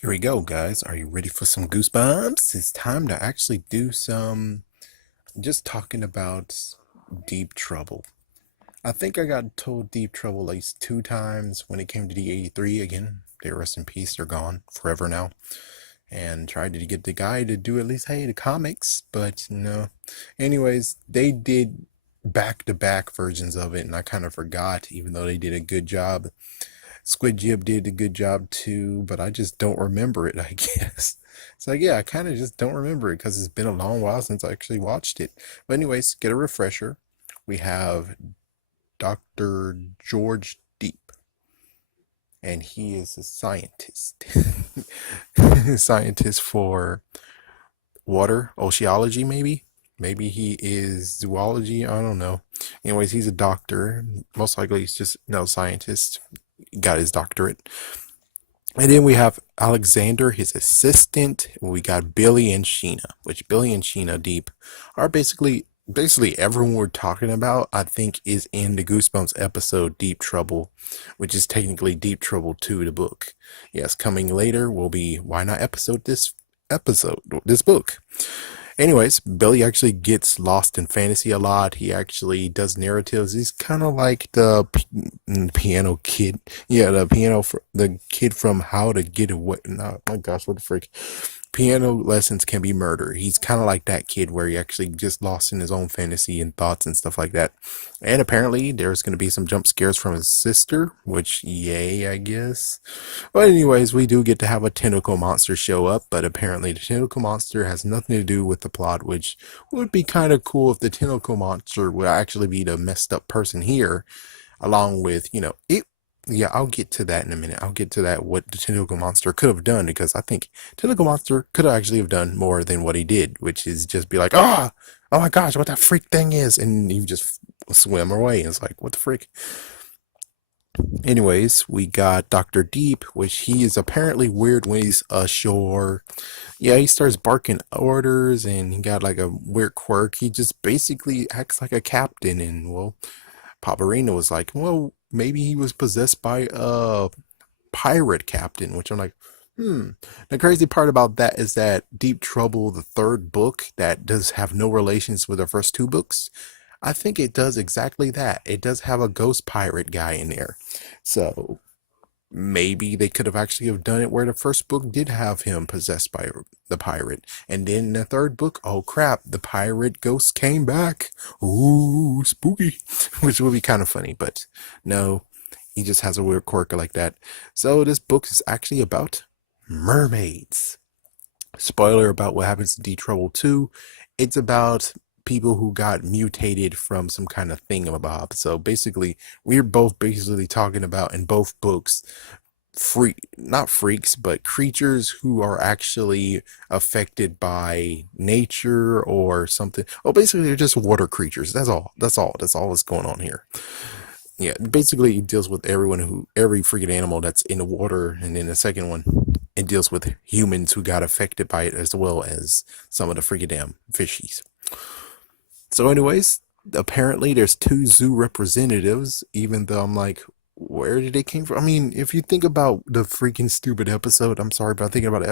Here we go, guys. Are you ready for some goosebumps? It's time to actually do some just talking about Deep Trouble. I think I got told Deep Trouble at least two times when it came to D83 again. They rest in peace, they're gone forever now. And tried to get the guy to do at least, hey, the comics, but no. Anyways, they did back to back versions of it, and I kind of forgot, even though they did a good job. Squid Jib did a good job too, but I just don't remember it, I guess. So yeah, I kind of just don't remember it because it's been a long while since I actually watched it. But anyways, get a refresher. We have Dr. George Deep, and he is a scientist. Scientist for water, oceology maybe? Maybe he is zoology, I don't know. Anyways, he's a doctor. Most likely he's just no scientist. Got his doctorate. And then we have Alexander, his assistant. We got Billy and Sheena, which Billy and Sheena Deep are basically everyone we're talking about, I think, is in the Goosebumps episode Deep Trouble, which is technically Deep Trouble 2, the book. Yes, coming later will be why not this book. Anyways, Billy actually gets lost in fantasy a lot. He actually does narratives. He's kind of like the piano kid. Yeah, the kid from How to Get Away. No, my gosh, what the frick? Piano lessons can be murder. He's kind of like that kid where he actually just lost in his own fantasy and thoughts and stuff like that. And apparently, there's going to be some jump scares from his sister, which, yay, I guess. But anyways, we do get to have a tentacle monster show up, but apparently the tentacle monster has nothing to do with the plot, which would be kind of cool if the tentacle monster would actually be the messed up person here, along with, it. Yeah, I'll get to that in a minute. I'll get to that, what the tentacle monster could have done, because I think tentacle monster could have actually have done more than what he did, which is just be like, oh my gosh, what that freak thing is, and you just swim away. It's like, what the freak? Anyways, we got Dr. Deep, which he is apparently weird when he's ashore. Yeah, he starts barking orders and he got like a weird quirk. He just basically acts like a captain. And well, Paparino was like, well, maybe he was possessed by a pirate captain, which I'm like, hmm. The crazy part about that is that Deep Trouble, the third book, that does have no relations with the first two books, I think it does exactly that. It does have a ghost pirate guy in there. So maybe they could have actually have done it where the first book did have him possessed by the pirate. And then in the third book, oh crap, the pirate ghost came back. Ooh, spooky. Which would be kind of funny, but no, he just has a weird quirk like that. So this book is actually about mermaids. Spoiler about what happens in D Trouble 2. It's about people who got mutated from some kind of thingamabob. So basically, we're both basically talking about in both books not freaks, but creatures who are actually affected by nature or something. Well, basically they're just water creatures. That's all that's going on here. Yeah, basically it deals with every freaking animal that's in the water, and then the second one, it deals with humans who got affected by it as well as some of the freaking damn fishies. So, anyways, apparently there's two zoo representatives, even though I'm like, where did they came from? I mean, if you think about the freaking stupid episode, I'm sorry, but I'm thinking about the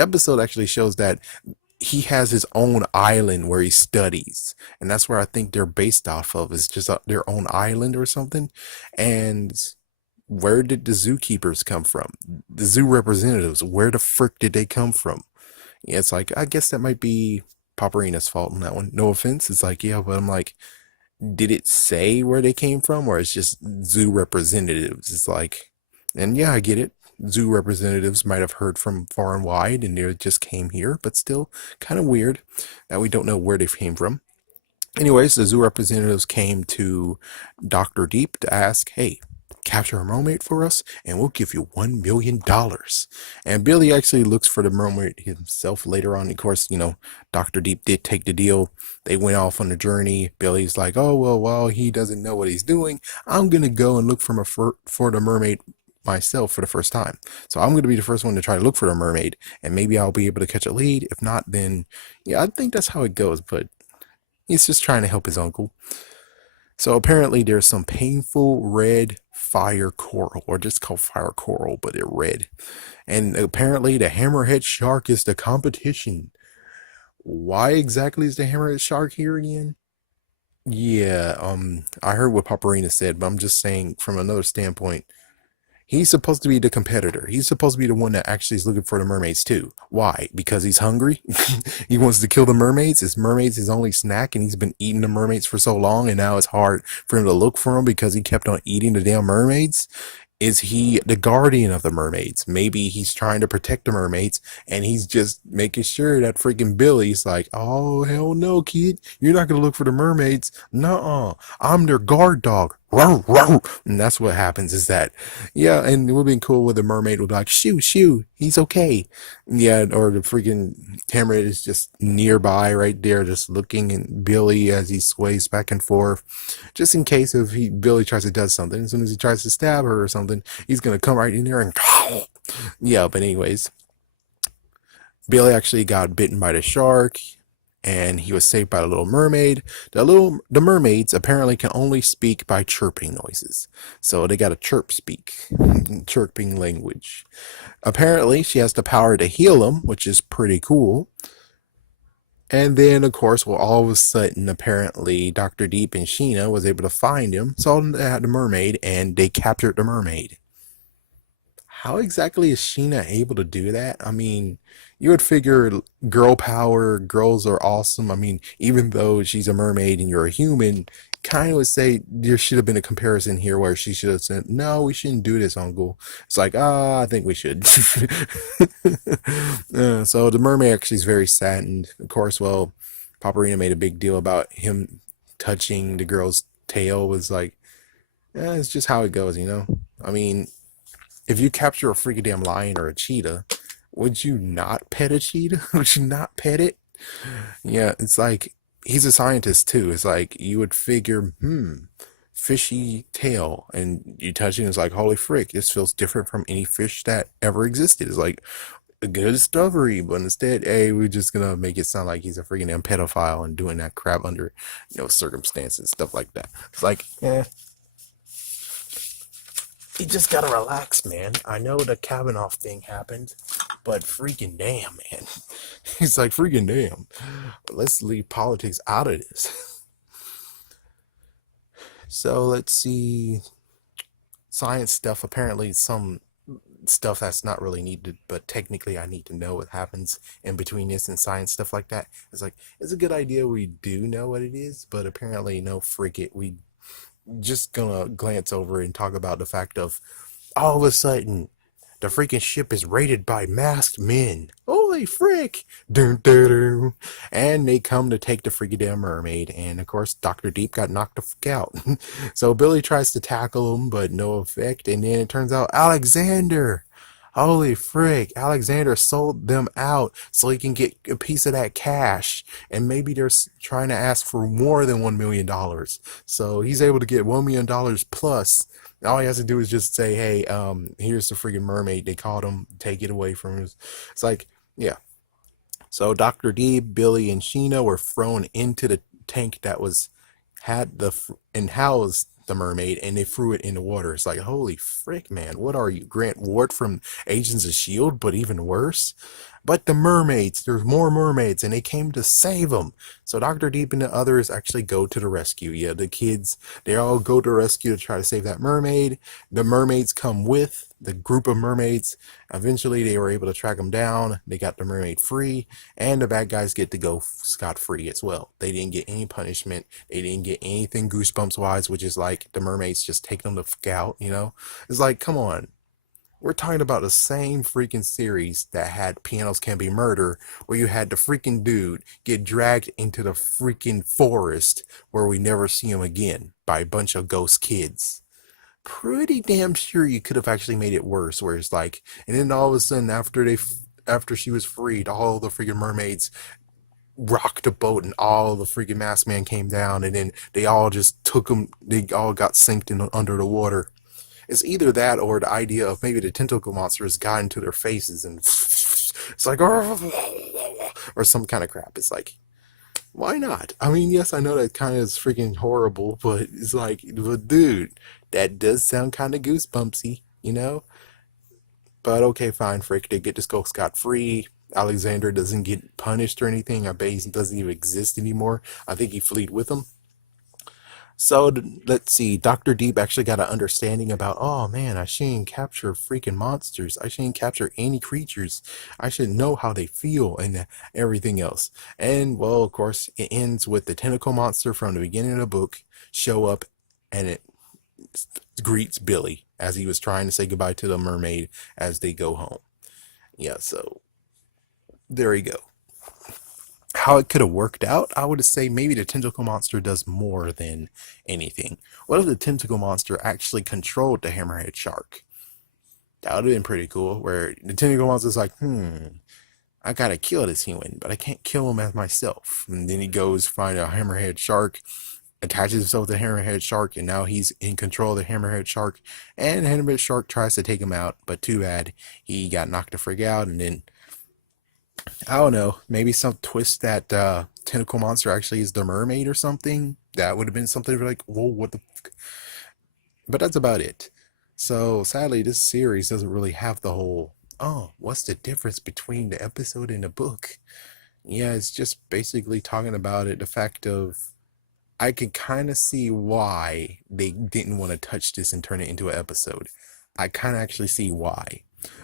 episode actually shows that he has his own island where he studies, and that's where I think they're based off of, is just their own island or something. And where did the zookeepers come from? The zoo representatives, where the frick did they come from? Yeah, it's like, I guess that might be Paparina's fault on that one. No offense. It's like, yeah, but I'm like, did it say where they came from, or it's just zoo representatives? It's like, and yeah, I get it. Zoo representatives might have heard from far and wide and they just came here, but still kind of weird that we don't know where they came from. Anyways, the zoo representatives came to Dr. Deep to ask, hey, capture a mermaid for us and we'll give you $1 million. And Billy actually looks for the mermaid himself later on. Of course, Dr. Deep did take the deal. They went off on the journey. Billy's like, oh, well, while he doesn't know what he's doing, I'm going to go and look for the mermaid myself for the first time. So I'm going to be the first one to try to look for the mermaid, and maybe I'll be able to catch a lead. If not, then yeah, I think that's how it goes. But he's just trying to help his uncle. So apparently there's some painful red fire coral, or just called fire coral, but they're red. And apparently, the hammerhead shark is the competition. Why exactly is the hammerhead shark here again? Yeah, I heard what Paparina said, but I'm just saying from another standpoint. He's supposed to be the competitor. He's supposed to be the one that actually is looking for the mermaids too. Why? Because he's hungry? He wants to kill the mermaids? Is mermaids his only snack and he's been eating the mermaids for so long and now it's hard for him to look for them because he kept on eating the damn mermaids? Is he the guardian of the mermaids? Maybe he's trying to protect the mermaids and he's just making sure that freaking Billy's like, oh, hell no, kid. You're not going to look for the mermaids. Nuh-uh. I'm their guard dog. Row, row. And that's what happens is that, yeah, and it would be cool with the mermaid would be like, shoo, shoo, he's okay. Yeah, or the freaking hammerhead is just nearby right there, just looking at Billy as he sways back and forth just in case if Billy tries to do something. As soon as he tries to stab her or something, he's gonna come right in there and yeah. But anyways, Billy actually got bitten by the shark, and he was saved by the little mermaid. The mermaids apparently can only speak by chirping noises, so they got a chirp speak, chirping language. Apparently, she has the power to heal him, which is pretty cool. And then, of course, well, all of a sudden, apparently, Dr. Deep and Sheena was able to find him, saw the mermaid, and they captured the mermaid. How exactly is Sheena able to do that? I mean, you would figure girl power, girls are awesome. I mean, even though she's a mermaid and you're a human, kind of would say there should have been a comparison here where she should have said, no, we shouldn't do this, Uncle. It's like, I think we should. So the mermaid actually is very saddened. Of course, well, Paparina made a big deal about him touching the girl's tail, was like, yeah, it's just how it goes, you know? I mean, if you capture a freaking damn lion or a cheetah, would you not pet a cheetah? Would you not pet it? Yeah, it's like he's a scientist too. It's like you would figure, fishy tail, and you touch it, and it's like, holy frick, this feels different from any fish that ever existed. It's like a good discovery, but instead, hey, we're just gonna make it sound like he's a freaking damn pedophile and doing that crap under, circumstances, stuff like that. It's like, you just gotta relax, man. I know the Kavanaugh thing happened, but freaking damn, man. He's like, freaking damn. Let's leave politics out of this. So let's see. Science stuff. Apparently, some stuff that's not really needed, but technically, I need to know what happens in between this and science stuff like that. It's like, it's a good idea we do know what it is, but apparently, no, freak it. We just gonna glance over and talk about the fact of all of a sudden the freaking ship is raided by masked men. Holy frick! Dun, dun, dun. And they come to take the freaking damn mermaid. And of course, Dr. Deep got knocked the fuck out. So Billy tries to tackle him, but no effect. And then it turns out Alexander. Holy frick, Alexander sold them out so he can get a piece of that cash. And maybe they're trying to ask for more than $1 million. So he's able to get $1 million plus. All he has to do is just say, hey, here's the freaking mermaid. They caught him, take it away from him. It's like, yeah. So Dr. D, Billy, and Sheena were thrown into the tank that was had the and housed the mermaid, and they threw it in the water. It's like, holy frick, man, what are you, Grant Ward from Agents of Shield, but even worse? But the mermaids, there's more mermaids, and they came to save them. So Dr. Deep and the others actually go to the rescue. Yeah, the kids, they all go to rescue to try to save that mermaid. The mermaids come with the group of mermaids. Eventually, they were able to track them down. They got the mermaid free, and the bad guys get to go scot-free as well. They didn't get any punishment. They didn't get anything Goosebumps-wise, which is like the mermaids just take them the fuck out, you know? It's like, come on. We're talking about the same freaking series that had Pianos Can Be Murder, where you had the freaking dude get dragged into the freaking forest where we never see him again by a bunch of ghost kids. Pretty damn sure you could have actually made it worse, where it's like, and then all of a sudden after she was freed, all the freaking mermaids rocked the boat and all the freaking masked man came down, and then they all just took them, they all got synced in under the water. It's either that or the idea of maybe the tentacle monsters got into their faces and it's like, or some kind of crap. It's like, why not? I mean, yes, I know that kind of is freaking horrible, but it's like, but dude, That does sound kind of goosebumpsy, you know? But okay, fine, Frick. They get to go scot free. Alexander doesn't get punished or anything. I bet he doesn't even exist anymore. I think he fled with them. So let's see. Dr. Deep actually got an understanding about, oh man, I shouldn't capture freaking monsters. I shouldn't capture any creatures. I should know how they feel and everything else. And well, of course, it ends with the tentacle monster from the beginning of the book show up and it greets Billy as he was trying to say goodbye to the mermaid as they go home. Yeah, so there you go. How it could have worked out, I would say maybe the tentacle monster does more than anything. What if the tentacle monster actually controlled the hammerhead shark? That would have been pretty cool. Where the tentacle monster's like, I gotta kill this human, but I can't kill him as myself. And then he goes find a hammerhead shark, attaches himself to the hammerhead shark, and now he's in control of the hammerhead shark. And the hammerhead shark tries to take him out, but too bad he got knocked the frig out, and then I don't know, maybe some twist that tentacle monster actually is the mermaid or something. That would have been something like, whoa, what the? But that's about it. So sadly, this series doesn't really have the whole. Oh, what's the difference between the episode and the book? Yeah, it's just basically talking about it. The fact of I can kind of see why they didn't want to touch this and turn it into an episode. I kind of actually see why.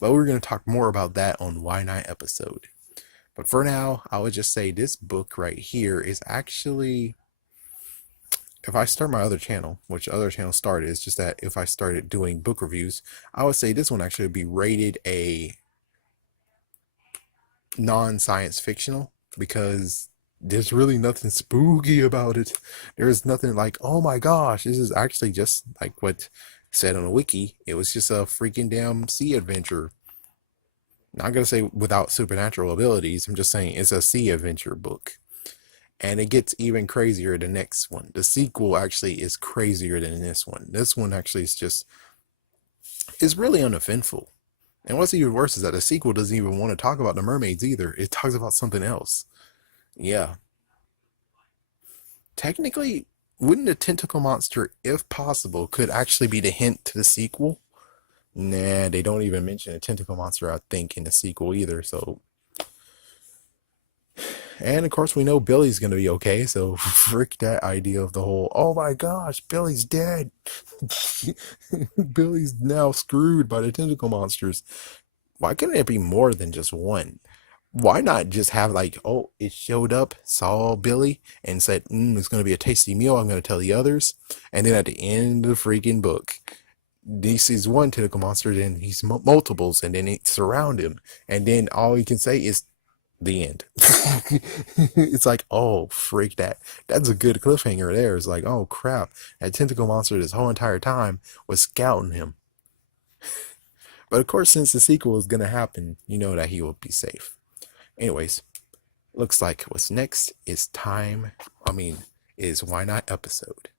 But we're going to talk more about that on Why Not episode. But for now, I would just say this book right here is actually, if I start my other channel, which other channel started, is just that if I started doing book reviews, I would say this one actually would be rated a non-science fictional because there's really nothing spooky about it. There's nothing like, oh my gosh, this is actually just like what said on the wiki. It was just a freaking damn sea adventure. Not gonna say without supernatural abilities. I'm just saying it's a sea adventure book. And it gets even crazier the next one. The sequel actually is crazier than this one. This one actually is really uneventful. And what's even worse is that the sequel doesn't even want to talk about the mermaids either. It talks about something else. Yeah. Technically, wouldn't the tentacle monster, if possible, could actually be the hint to the sequel? Nah, they don't even mention a tentacle monster, I think, in the sequel either. So, and of course, we know Billy's gonna be okay. So, frick that idea of the whole. Oh my gosh, Billy's dead. Billy's now screwed by the tentacle monsters. Why couldn't it be more than just one? Why not just have like, oh, it showed up, saw Billy, and said, it's gonna be a tasty meal. I'm gonna tell the others, and then at the end of the freaking book, he sees one tentacle monster, then he's multiples, and then it surround him, and then all he can say is the end. It's like, oh, freak that. That's a good cliffhanger there. It's like, oh crap, that tentacle monster this whole entire time was scouting him. But of course, since the sequel is gonna happen, you know that he will be safe. Anyways, looks like what's next is time. Is Why Not episode.